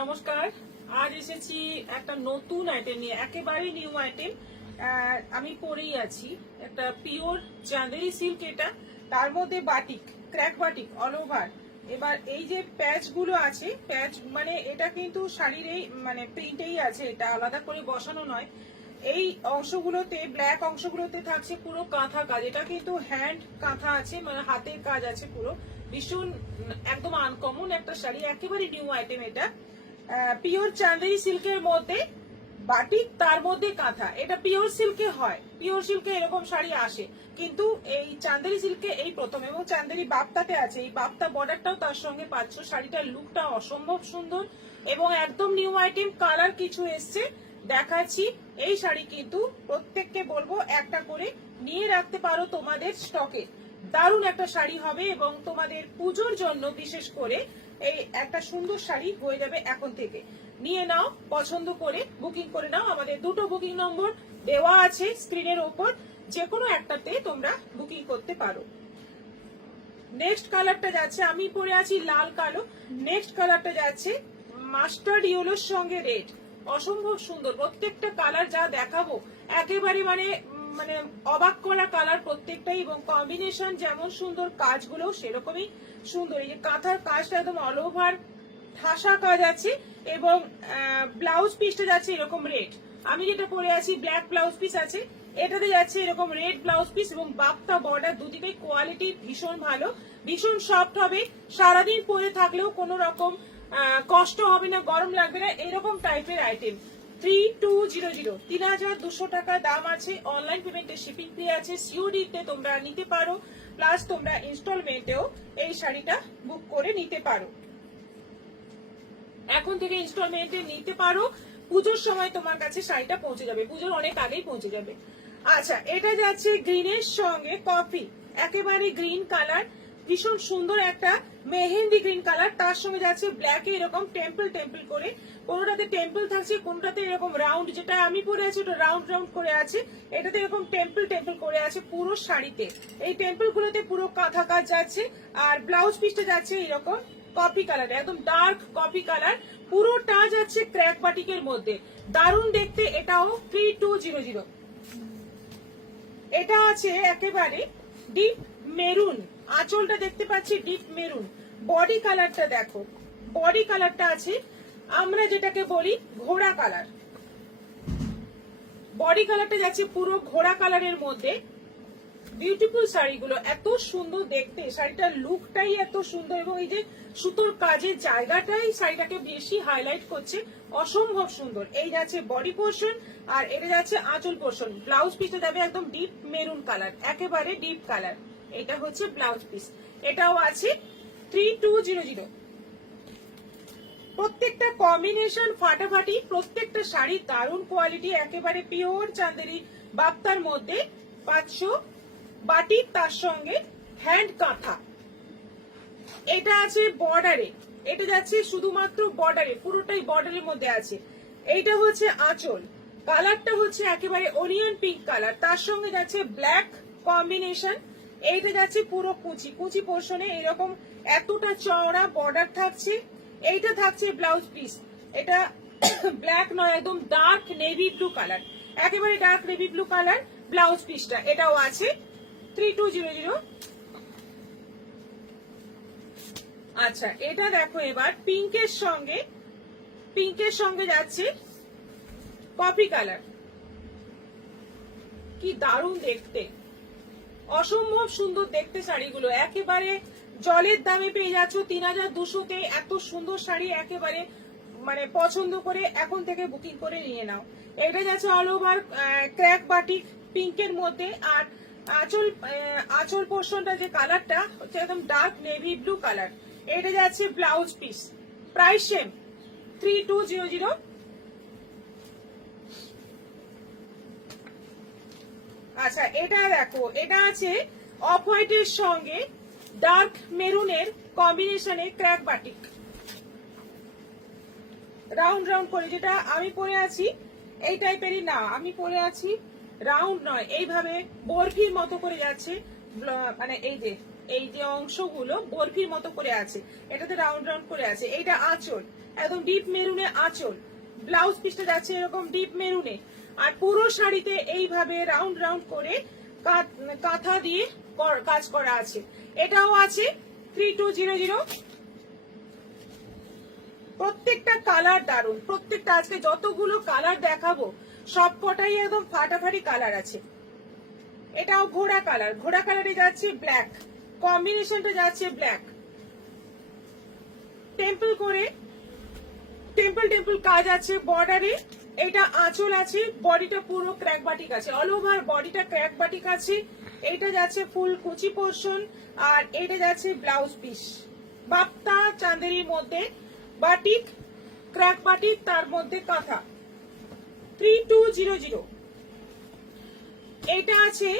নমস্কার। আজ এসেছি একটা নতুন আইটেম নিয়ে, একেবারে নিউ আইটেম। আমি পরেই আছি একটা পিওর চাঁদেরি সিল্ক, এটা তার মধ্যে batik, crack batik all over. এবার এই যে প্যাচ গুলো আছে, প্যাচ মানে এটা কিন্তু শাড়ির এই মানে প্রিন্টেই আছে, এটা আলাদা করে বসানো নয়। এই অংশগুলোতে, ব্ল্যাক অংশগুলোতে থাকছে পুরো কাঁথা কাজ। এটা কিন্তু হ্যান্ড কাঁথা আছে, মানে হাতের কাজ আছে পুরো। ভীষণ একদম আনকমন একটা শাড়ি, একেবারে নিউ আইটেম এটা। পিওর চাঁদেরি সিল্কের মধ্যে বাটিক, তার মধ্যে কাঁথা। এটা পিওর সিল্কে হয়, পিওর সিল্কে এরকম শাড়ি আসে, কিন্তু এই চাঁদেরি সিল্কে এই প্রথম। এবং চাঁদেরি বাপ্তাতে আছে, এই বাপ্তা বর্ডারটাও তার সঙ্গে পাচ্ছ। শাড়িটার লুকটা অসম্ভব সুন্দর এবং একদম নিউ আইটেম। কালার কিছু এসছে, দেখাচ্ছি। এই শাড়ি কিন্তু প্রত্যেককে বলবো একটা করে নিয়ে রাখতে পারো তোমাদের স্টকে। দারুণ একটা শাড়ি হবে এবং তোমাদের পুজোর জন্য বিশেষ করে এই একটা সুন্দর শাড়ি হয়ে যাবে। এখন থেকে নিয়ে নাও, পছন্দ করে বুকিং করে নাও। আমাদের দুটো বুকিং নম্বর দেওয়া আছে স্ক্রিনের ওপর, যে কোনো একটাতে তোমরা বুকিং করতে পারো। নেক্সট কালারটা যাচ্ছে, আমি পরে আছি লাল কালো। নেক্সট কালারটা যাচ্ছে মাস্টার্ড ইয়েলোর সঙ্গে রেড। অসম্ভব সুন্দর প্রত্যেকটা কালার, যা দেখাবো একেবারে মানে মানে অবাক করা কালার প্রত্যেকটাই। এবং কম্বিনেশন যেমন সুন্দর, কাজগুলো সেরকমই সুন্দর। এই যে কাঁথার কাজটা একদম অল ওভার ঠাসা কাজ আছে এবং ব্লাউজ পিসটা যাচ্ছে এরকম রেড। আমি যেটা পরে আছি ব্ল্যাক ব্লাউজ পিস আছে, এটাতে যাচ্ছে এরকম রেড ব্লাউজ পিস এবং বাপ্তা বর্ডার। দুদিকে কোয়ালিটি ভীষণ ভালো, ভীষণ সফট হবে। সারাদিন পরে থাকলেও কোনো রকম কষ্ট হবে না, গরম লাগবে না, এরকম টাইপের আইটেম। 3200, 3200 টাকা দাম আছে। অনলাইন পেমেন্টে শিপিং ফ্রি আছে। সিওডি তে তোমরা নিতে পারো, প্লাস তোমরা ইনস্টলমেন্টেও এই শাড়িটা বুক করে নিতে পারো। এখন থেকে ইনস্টলমেন্টে নিতে পারো, পুজোর সময় তোমার কাছে শাড়িটা পৌঁছে যাবে, পুজোর অনেক আগেই পৌঁছে যাবে। আচ্ছা, এটা যাচ্ছে গ্রিনের সঙ্গে কফি, একেবারে গ্রিন কালার, ভীষণ সুন্দর একটা মেহেন্দি গ্রিন কালার। তার সঙ্গে যাচ্ছে ব্ল্যাকে এরকম টেম্পল টেম্পল করে, কোনোটাতে টেম্পল থাকছে, কোনোটাতে এরকম রাউন্ড, যেটা আমি পরে আছি ওটা রাউন্ড রাউন্ড করে আছে, এটাতে এরকম টেম্পল টেম্পল করে আছে পুরো শাড়িতে। এই টেম্পল গুলোতে পুরো কাঁথা কাজ যাচ্ছে। আর ব্লাউজ পিসটা যাচ্ছে এরকম কফি কালার, একদম ডার্ক কফি কালার, পুরোটা যাচ্ছে ক্র্যাক বাটিকের মধ্যে। দারুণ দেখতে। এটাও 3200। এটা আছে একেবারে ডিপ মেরুন, আঁচলটা দেখতে পাচ্ছি ডিপ মেরুন। বডি কালারটা দেখো, বডি কালারটা আছে আমরা যেটাকে বলি ঘোড়া কালার। বডি কালারটা যাচ্ছে পুরো ঘোড়া কালারের মধ্যে। বিউটিফুল শাড়িগুলো এত সুন্দর দেখতে, শাড়িটার লুকটাই এত সুন্দর এবং এই যে সুতোর কাজের জায়গাটাই শাড়িটাকে বেশি হাইলাইট করছে। অসম্ভব সুন্দর। এই যাচ্ছে বডি পোর্শন আর এটা যাচ্ছে আঁচল পোর্শন। ব্লাউজ পিসটা যাবে একদম ডিপ মেরুন কালার, একেবারে ডিপ কালার। এটা হচ্ছে ব্লাউজ পিস। এটাও আছে 3200। প্রত্যেকটা কম্বিনেশন ফাটাফাটি, প্রত্যেকটা শাড়ি দারুণ কোয়ালিটি, একেবারে পিওর চাঁদেরি বাপ্তার মধ্যে 500 বাটিক, তার সঙ্গে হ্যান্ড কাঁথা। এটা আছে বর্ডারে, এটা যাচ্ছে শুধুমাত্র বর্ডারে, পুরোটাই বর্ডারের মধ্যে আছে। এইটা হচ্ছে আঁচল, কালারটা হচ্ছে একেবারে অনিয়ন পিঙ্ক কালার, তার সঙ্গে যাচ্ছে ব্ল্যাক কম্বিনেশন। এইটা যাচ্ছে পুরো কুচি, কুচি পোর্শনে এরকম এতটা চওড়া বর্ডার থাকছে। এইটা থাকছে ব্লাউজ পিস, এটা ব্ল্যাক নয়, একদম ডার্ক নেভি ব্লু কালার, একেবারে dark navy blue colour blouse পিসটা। এটাও আছে 3200। আচ্ছা, এটা দেখো এবার পিঙ্কের সঙ্গে, পিঙ্কের সঙ্গে যাচ্ছে কফি কালার। কি দারুণ দেখতে, অসম্ভব সুন্দর দেখতে শাড়িগুলো। একেবারে জলের দামে পেয়ে যাচ্ছ 3200-তে এত সুন্দর শাড়ি। একেবারে মানে পছন্দ করে এখন থেকে বুকিং করে নিয়ে নাও। এটা যাচ্ছে অল ওভার ক্র্যাক বাটিক পিঙ্কের মধ্যে। আর আঁচল, আঁচল পোর্শনটা যে কালারটা হচ্ছে একদম ডার্ক নেভি ব্লু কালার। এটা যাচ্ছে ব্লাউজ পিস, প্রাইস সেম 3200। আচ্ছা, এটা দেখো, এটা আছে অফ হোয়াইটের সঙ্গে ডার্ক মেরুনের কম্বিনেশনে ক্র্যাক বাটিক, রাউন্ড রাউন্ড করে। যেটা আমি পরে আছি এই টাইপেরই না, আমি পরে আছি রাউন্ড নয়, এইভাবে বরফির মতো করে যাচ্ছে, মানে এই যে অংশগুলো বরফির মতো করে আছে, এটাতে রাউন্ড রাউন্ড করে আছে। এইটা আঁচল, একদম ডিপ মেরুনে আঁচল, ব্লাউজ পিসটা যাচ্ছে এরকম ডিপ মেরুনে, আর পুরো শাড়িতে এইভাবে রাউন্ড রাউন্ড করে কাঁথা দিয়ে কাজ করা আছে। এটাও আছে 3200। প্রত্যেকটা কালার দারুন, প্রত্যেকটা আজকে যতগুলো কালার দেখাবো সব কটাই একদম ফাটাফাটি কালার আছে। এটাও ঘোড়া কালার, ঘোড়া কালারে যাচ্ছে ব্ল্যাক, কম্বিনেশনটা যাচ্ছে ব্ল্যাক, টেম্পল করে টেম্পল কাজ আছে বর্ডারে। এটা আঁচল আছে, বডিটা পুরো ক্র্যাক বাটিক আছে, অল ওভার বডিটা ক্র্যাক বাটিক আছে। এটা যাচ্ছে ফুল কুচি পোর্শন, আর এটা যাচ্ছে ব্লাউজ পিস। বাপ্তা চাঁদেরির মধ্যে বাটিক, ক্র্যাক বাটিক, তার মধ্যে কাঁথা। 3200। এটা আছে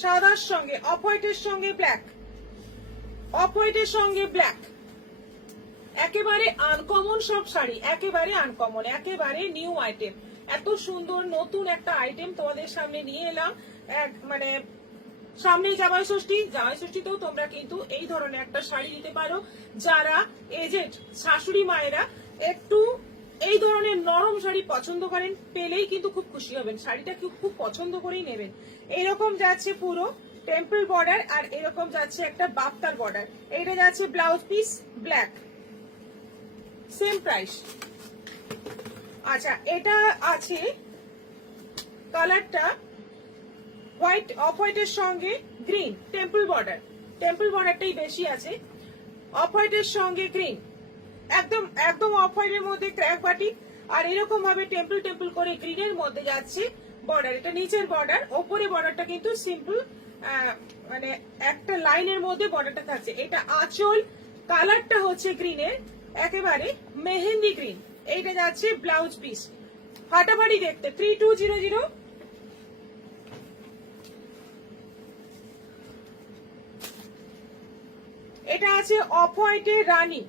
সাদার সঙ্গে অফ হোয়াইটের সঙ্গে ব্ল্যাক, অফ হোয়াইটের সঙ্গে ব্ল্যাক। একেবারে আনকমন সব শাড়ি, একেবারে আনকমন, একেবারে নিউ আইটেম। এত সুন্দর নতুন একটা আইটেম তোমাদের সামনে নিয়ে এলাম। মানে সামনেই জামাই ষষ্ঠী, জামাই ষষ্ঠীতেও তোমরা কিন্তু এই ধরনের একটা শাড়ি দিতে পারো। যারা এজেড শাশুড়ি মায়েরা একটু এই ধরনের নরম শাড়ি পছন্দ করেন, পেলেই কিন্তু খুব খুশি হবেন, শাড়িটা খুব পছন্দ করেই নেবেন। এরকম যাচ্ছে পুরো টেম্পল বর্ডার, আর এরকম যাচ্ছে একটা বাপ্তার বর্ডার। এটা যাচ্ছে blouse piece black, same price. আচ্ছা, এটা আছে কালারটা হোয়াইট, অফ হোয়াইটের সঙ্গে গ্রিন, টেম্পল বর্ডারটাই বেশি আছে। অফ হোয়াইটের সঙ্গে গ্রিন, একদম একদম অফ হোয়াইটের মধ্যে ক্র্যাক বাটিক, আর এরকম ভাবে টেম্পল করে গ্রিনের মধ্যে যাচ্ছে বর্ডার। এটা নিচের বর্ডার, ওপরে বর্ডারটা কিন্তু সিম্পল, মানে একটা লাইনের মধ্যে বর্ডারটা থাকছে। এটা আঁচল, কালারটা হচ্ছে গ্রিনের, একেবারে মেহেন্দি গ্রিন। এইটা যাচ্ছে ব্লাউজ পিস, ফাটাফাটি দেখতে। 3200। এটা আছে অফ হোয়াইটের রানী,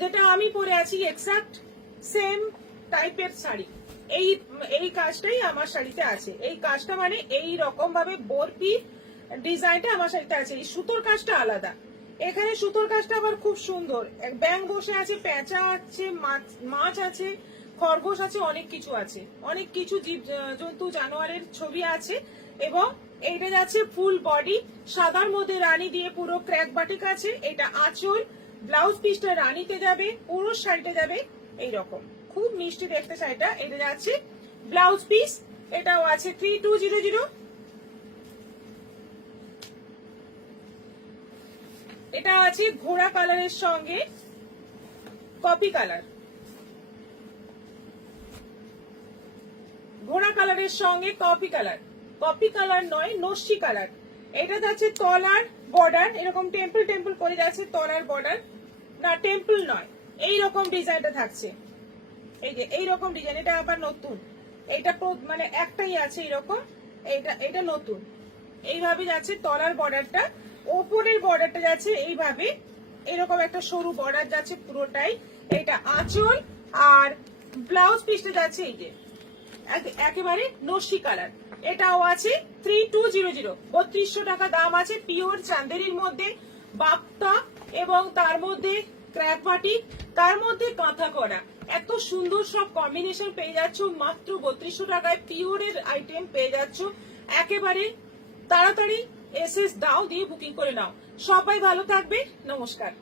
যেটা আমি পরে আছি, এক্সাক্ট সেম টাইপের শাড়ি। এই কাজটাই আমার শাড়িতে আছে। এই কাজটা মানে এই রকম ভাবে বরপি ডিজাইনটা আমার শাড়িতে আছে। এই সুতোর কাজটা আলাদা, এখানে সুতোর কাজটা আবার খুব সুন্দর। ব্যাঙ বসে আছে, পেঁচা আছে, মাছ আছে, খরগোশ আছে, অনেক কিছু আছে, অনেক কিছু জীব জন্তু জানোয়ারের ছবি আছে। এবং এইটা যাচ্ছে ফুল বডি, সাদার মধ্যে রানী দিয়ে পুরো ক্র্যাক বাটিক আছে। এটা আঁচল, ব্লাউজ পিসটা রানীতে যাবে, পুরো শাড়িতে যাবে এইরকম, খুব মিষ্টি দেখতে শাড়িটা। এটা যাচ্ছে ব্লাউজ পিস, এটাও আছে 3200। এটা আছে ঘোড়া কালারের সঙ্গে কপি কালার, ঘোড়া কালারের সঙ্গে কপি কালার নয়, নস্যি কালার। এটা যাচ্ছে তলার বর্ডার, এরকম টেম্পল করে যাচ্ছে তলার বর্ডার, না টেম্পল নয়, এইরকম ডিজাইনটা থাকছে। এই যে এইরকম ডিজাইন, এটা আবার নতুন, এটা মানে একটাই আছে এরকম, এটা নতুন। এইভাবে যাচ্ছে তলার বর্ডারটা, ওপরের বর্ডারটা যাচ্ছে এইভাবে, এরকম একটা সরু বর্ডার যাচ্ছে পুরোটাই। এটা আঁচল, আর ব্লাউজ পিসটা যাচ্ছে এই যে একেবারে নস্যি কালার। এটাও আছে 3200, 3200 টাকা দাম আছে। পিওর চান্দেরির মধ্যে বাপ্তা, এবং তার মধ্যে ক্র্যাক বাটিক, তার মধ্যে কাঁথা করা, এত সুন্দর সব কম্বিনেশন পেয়ে যাচ্ছ মাত্র 3200 টাকায়। পিওরের আইটেম পেয়ে যাচ্ছ। একেবারে তাড়াতাড়ি এসএস দাও দিয়ে বুকিং করে নাও। সবাই ভালো থাকবে, নমস্কার।